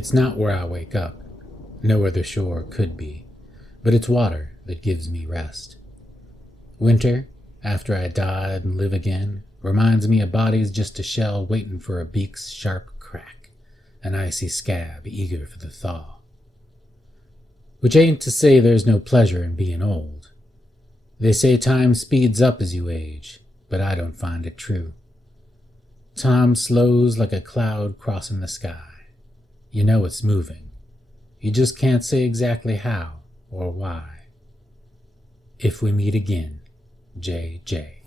It's not where I wake up. No other shore could be. But it's water that gives me rest. Winter, after I die and live again, reminds me a body's just a shell waiting for a beak's sharp crack, an icy scab eager for the thaw. Which ain't to say there's no pleasure in being old. They say time speeds up as you age, but I don't find it true. Time slows like a cloud crossing the sky. You know it's moving. You just can't say exactly how or why. If we meet again, J.J.